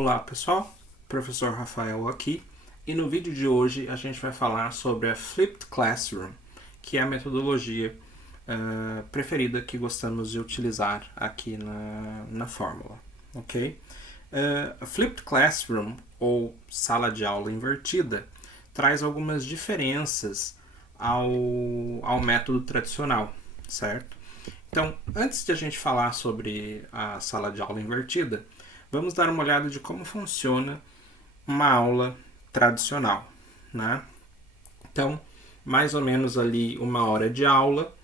Olá pessoal, professor Rafael aqui, e no vídeo de hoje a gente vai falar sobre a Flipped Classroom, que é a metodologia preferida que gostamos de utilizar aqui na fórmula, ok? A Flipped Classroom, ou sala de aula invertida, traz algumas diferenças ao método tradicional, certo? Então, antes de a gente falar sobre a sala de aula invertida, vamos dar uma olhada de como funciona uma aula tradicional, né? Então, mais ou menos ali 1 hora de aula,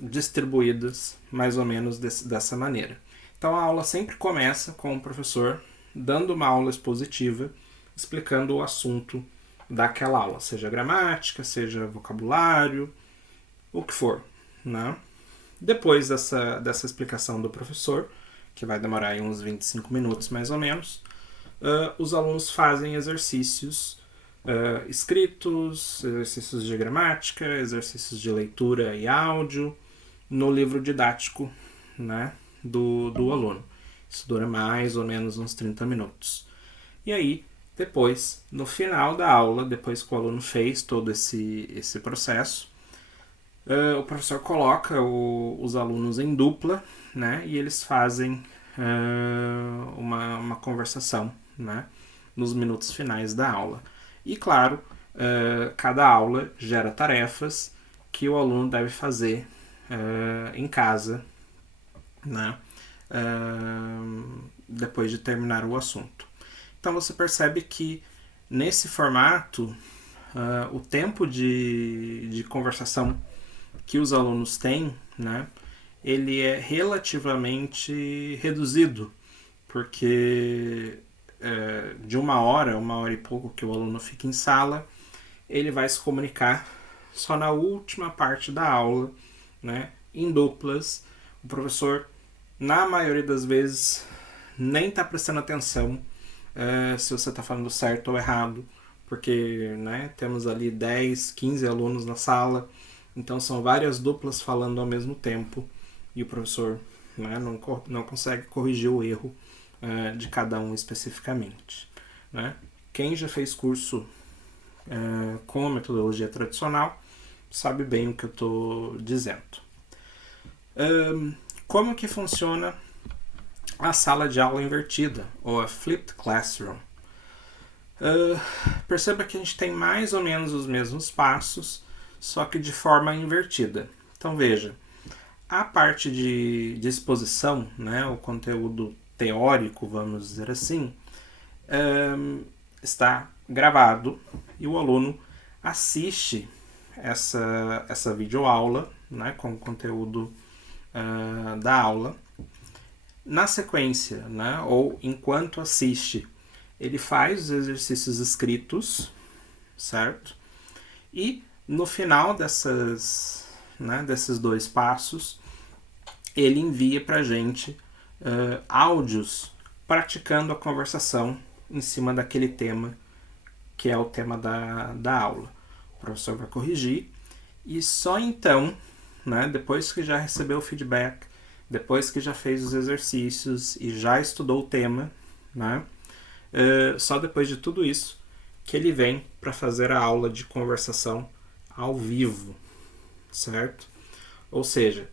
distribuídas mais ou menos dessa maneira. Então, a aula sempre começa com o professor dando uma aula expositiva, explicando o assunto daquela aula, seja gramática, seja vocabulário, o que for, né? Depois dessa explicação do professor, que vai demorar aí uns 25 minutos mais ou menos, os alunos fazem exercícios escritos, exercícios de gramática, exercícios de leitura e áudio, no livro didático, né, do aluno. Isso dura mais ou menos uns 30 minutos. E aí, depois, no final da aula, depois que o aluno fez todo esse processo, o professor coloca os alunos em dupla, né, e eles fazem uma conversação, né, nos minutos finais da aula. E claro, cada aula gera tarefas que o aluno deve fazer em casa, né, depois de terminar o assunto. Então você percebe que nesse formato, o tempo de conversação que os alunos têm, né, ele é relativamente reduzido, porque de 1 hora e pouco que o aluno fica em sala, ele vai se comunicar só na última parte da aula, né, em duplas. O professor, na maioria das vezes, nem está prestando atenção se você está falando certo ou errado, porque, né, temos ali 10, 15 alunos na sala, então são várias duplas falando ao mesmo tempo e o professor, né, não consegue corrigir o erro de cada um especificamente, né? Quem já fez curso com a metodologia tradicional sabe bem o que eu estou dizendo. Como que funciona a sala de aula invertida, ou a Flipped Classroom? Perceba que a gente tem mais ou menos os mesmos passos, só que de forma invertida. Então veja, a parte de exposição, né, o conteúdo teórico, vamos dizer assim, está gravado e o aluno assiste essa videoaula, né, com o conteúdo da aula. Na sequência, né, ou enquanto assiste, ele faz os exercícios escritos, certo? E no final desses 2 passos, ele envia para a gente áudios praticando a conversação em cima daquele tema que é o tema da aula. O professor vai corrigir e só então, né, depois que já recebeu o feedback, depois que já fez os exercícios e já estudou o tema, né, só depois de tudo isso que ele vem para fazer a aula de conversação ao vivo, certo? Ou seja,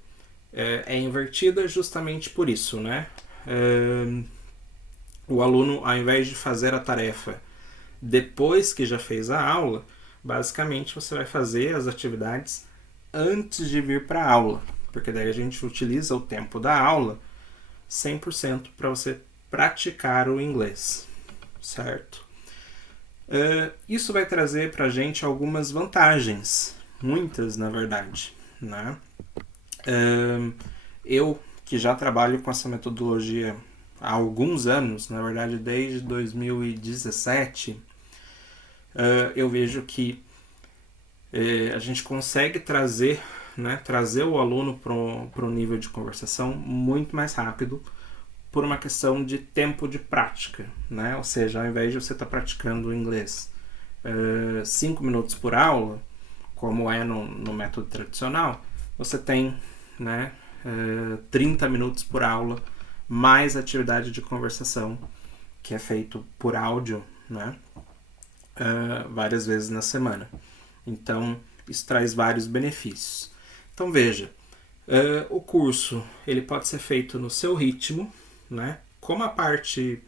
é invertida justamente por isso, né? O aluno, ao invés de fazer a tarefa depois que já fez a aula, basicamente você vai fazer as atividades antes de vir para a aula, porque daí a gente utiliza o tempo da aula 100% para você praticar o inglês, certo? Isso vai trazer para a gente algumas vantagens, muitas na verdade, né? Eu, que já trabalho com essa metodologia há alguns anos, na verdade desde 2017, eu vejo que a gente consegue trazer o aluno para um nível de conversação muito mais rápido, por uma questão de tempo de prática, né? Ou seja, ao invés de você estar praticando o inglês 5 minutos por aula, como é no método tradicional, você tem, né, 30 minutos por aula, mais atividade de conversação que é feito por áudio, né? Várias vezes na semana. Então, isso traz vários benefícios. Então, veja, o curso ele pode ser feito no seu ritmo, né? Como a parte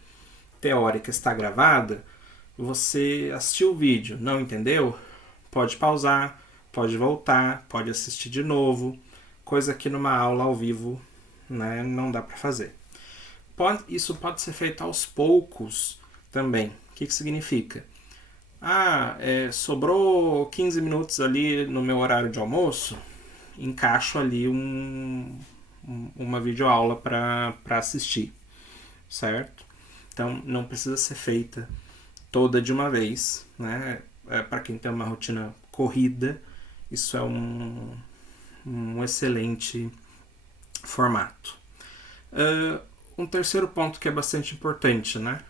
teórica está gravada, você assistiu o vídeo, não entendeu? Pode pausar, pode voltar, pode assistir de novo, coisa que numa aula ao vivo, né, não dá para fazer. Isso pode ser feito aos poucos também. O que significa? Sobrou 15 minutos ali no meu horário de almoço, encaixo ali uma videoaula para assistir, certo? Então não precisa ser feita toda de uma vez, né? Para quem tem uma rotina corrida, isso é um excelente formato. Um terceiro ponto que é bastante importante, né?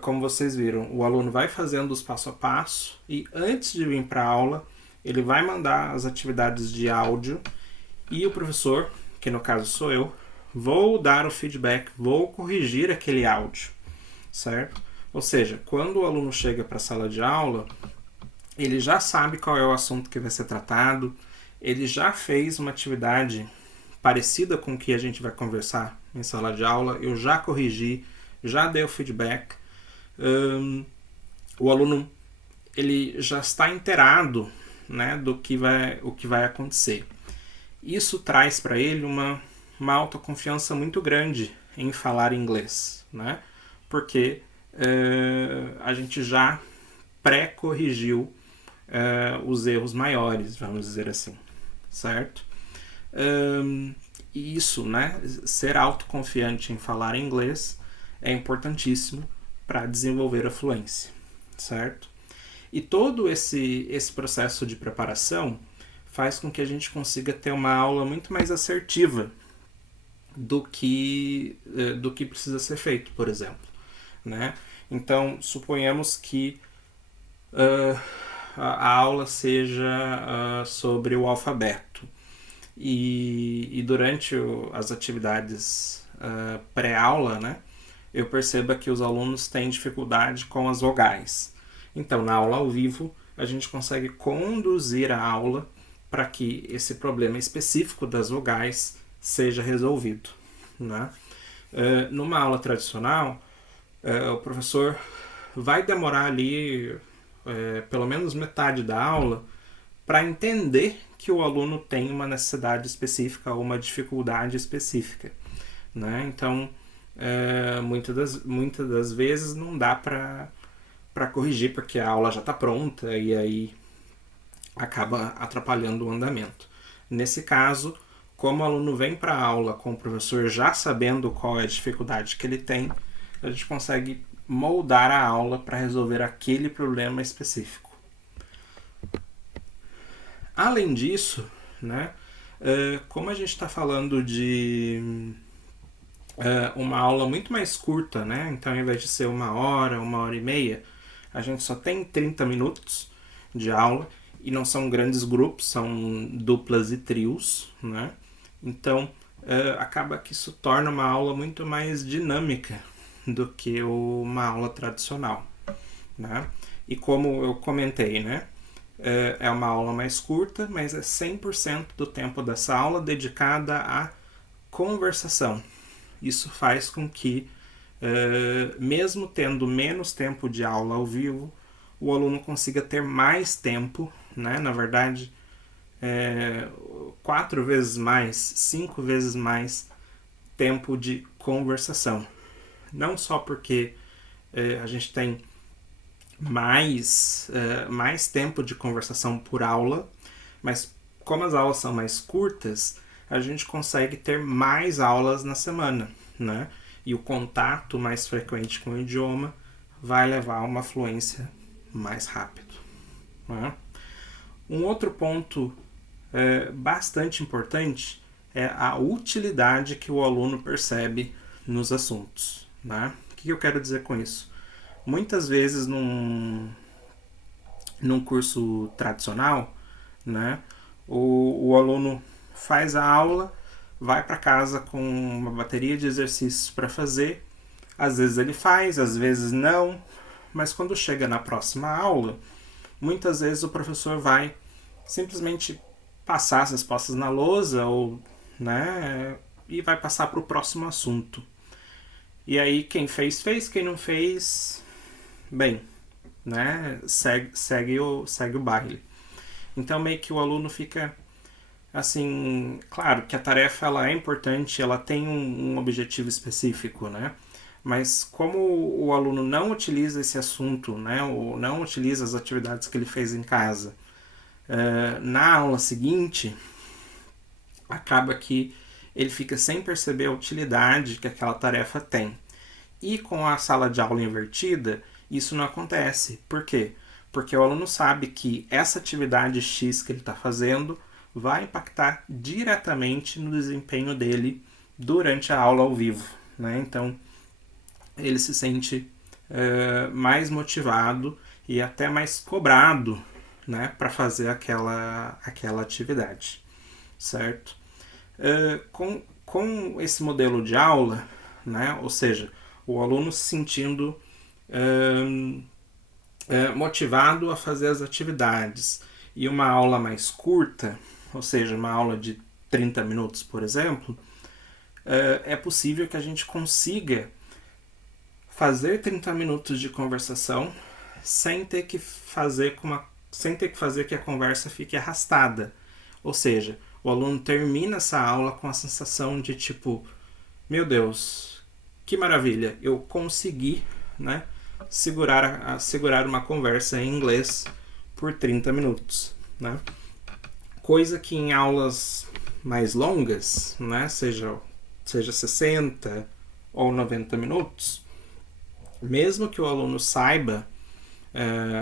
Como vocês viram, o aluno vai fazendo os passo a passo e antes de vir para a aula, ele vai mandar as atividades de áudio e o professor, que no caso sou eu, vou dar o feedback, vou corrigir aquele áudio, certo? Ou seja, quando o aluno chega para a sala de aula, ele já sabe qual é o assunto que vai ser tratado, ele já fez uma atividade parecida com o que a gente vai conversar em sala de aula, eu já corrigi, já dei o feedback. O aluno ele já está inteirado, né, do que vai acontecer. Isso traz para ele uma autoconfiança muito grande em falar inglês, né? Porque a gente já pré-corrigiu os erros maiores, vamos dizer assim, certo? Isso, né, ser autoconfiante em falar inglês é importantíssimo para desenvolver a fluência, certo? E todo esse processo de preparação faz com que a gente consiga ter uma aula muito mais assertiva do que precisa ser feito, por exemplo, né? Então, suponhamos que a aula seja sobre o alfabeto e durante as atividades pré-aula, né, eu perceba que os alunos têm dificuldade com as vogais. Então, na aula ao vivo, a gente consegue conduzir a aula para que esse problema específico das vogais seja resolvido, né? Numa aula tradicional, o professor vai demorar ali pelo menos metade da aula para entender que o aluno tem uma necessidade específica ou uma dificuldade específica, né? Então, muitas das vezes não dá para corrigir porque a aula já está pronta e aí acaba atrapalhando o andamento. Nesse caso, como o aluno vem para a aula com o professor já sabendo qual é a dificuldade que ele tem, a gente consegue moldar a aula para resolver aquele problema específico. Além disso, né, como a gente está falando de uma aula muito mais curta, né, então ao invés de ser 1 hora e meia, a gente só tem 30 minutos de aula e não são grandes grupos, são duplas e trios, né? Então acaba que isso torna uma aula muito mais dinâmica do que uma aula tradicional, né? E como eu comentei, né, é uma aula mais curta, mas é 100% do tempo dessa aula dedicada à conversação. Isso faz com que, mesmo tendo menos tempo de aula ao vivo, o aluno consiga ter mais tempo, né? Na verdade, 4 vezes mais, 5 vezes mais tempo de conversação. Não só porque a gente tem mais tempo de conversação por aula, mas como as aulas são mais curtas, a gente consegue ter mais aulas na semana, né? E o contato mais frequente com o idioma vai levar a uma fluência mais rápido, né? Um outro ponto bastante importante é a utilidade que o aluno percebe nos assuntos, né? O que eu quero dizer com isso? Muitas vezes num curso tradicional, né, o aluno faz a aula, vai para casa com uma bateria de exercícios para fazer, Às vezes ele faz, às vezes não, mas quando chega na próxima aula, muitas vezes o professor vai simplesmente passar as respostas na lousa ou, né, e vai passar para o próximo assunto. E aí quem fez, fez, quem não fez, bem, né, segue o baile. Então meio que o aluno fica assim, claro que a tarefa ela é importante, ela tem um objetivo específico, né? Mas como o aluno não utiliza esse assunto, né, ou não utiliza as atividades que ele fez em casa, na aula seguinte, acaba que ele fica sem perceber a utilidade que aquela tarefa tem. E com a sala de aula invertida, isso não acontece. Por quê? Porque o aluno sabe que essa atividade X que ele está fazendo vai impactar diretamente no desempenho dele durante a aula ao vivo, né? Então, ele se sente mais motivado e até mais cobrado, né, para fazer aquela atividade, certo? Com esse modelo de aula, né, ou seja, o aluno se sentindo motivado a fazer as atividades e uma aula mais curta, ou seja, uma aula de 30 minutos, por exemplo, é possível que a gente consiga fazer 30 minutos de conversação sem ter que fazer que a conversa fique arrastada. Ou seja, o aluno termina essa aula com a sensação de tipo, meu Deus, que maravilha, eu consegui, né, segurar uma conversa em inglês por 30 minutos, né? Coisa que em aulas mais longas, né, seja 60 ou 90 minutos, mesmo que o aluno saiba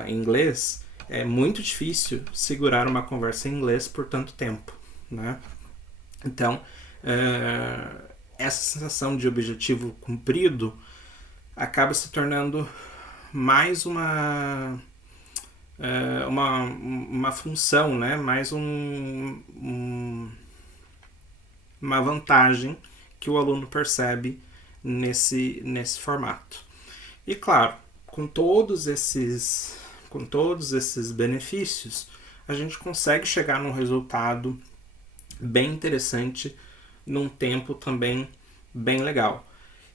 inglês, é muito difícil segurar uma conversa em inglês por tanto tempo, né? Então, essa sensação de objetivo cumprido acaba se tornando mais uma função, né? Mais uma vantagem que o aluno percebe nesse formato. E claro, com todos esses benefícios, a gente consegue chegar num resultado bem interessante num tempo também bem legal.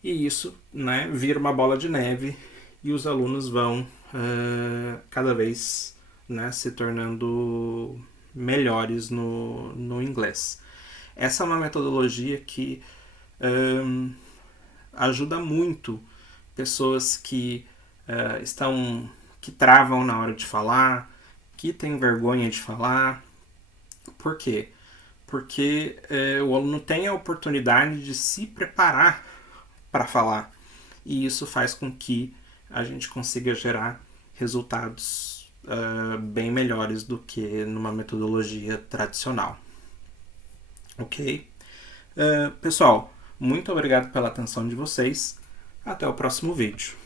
E isso, né, vira uma bola de neve e os alunos vão cada vez, né, se tornando melhores no inglês. Essa é uma metodologia que ajuda muito pessoas que que travam na hora de falar, que têm vergonha de falar. Por quê? Porque o aluno tem a oportunidade de se preparar para falar. E isso faz com que a gente consiga gerar resultados bem melhores do que numa metodologia tradicional. Ok? Pessoal, muito obrigado pela atenção de vocês. Até o próximo vídeo.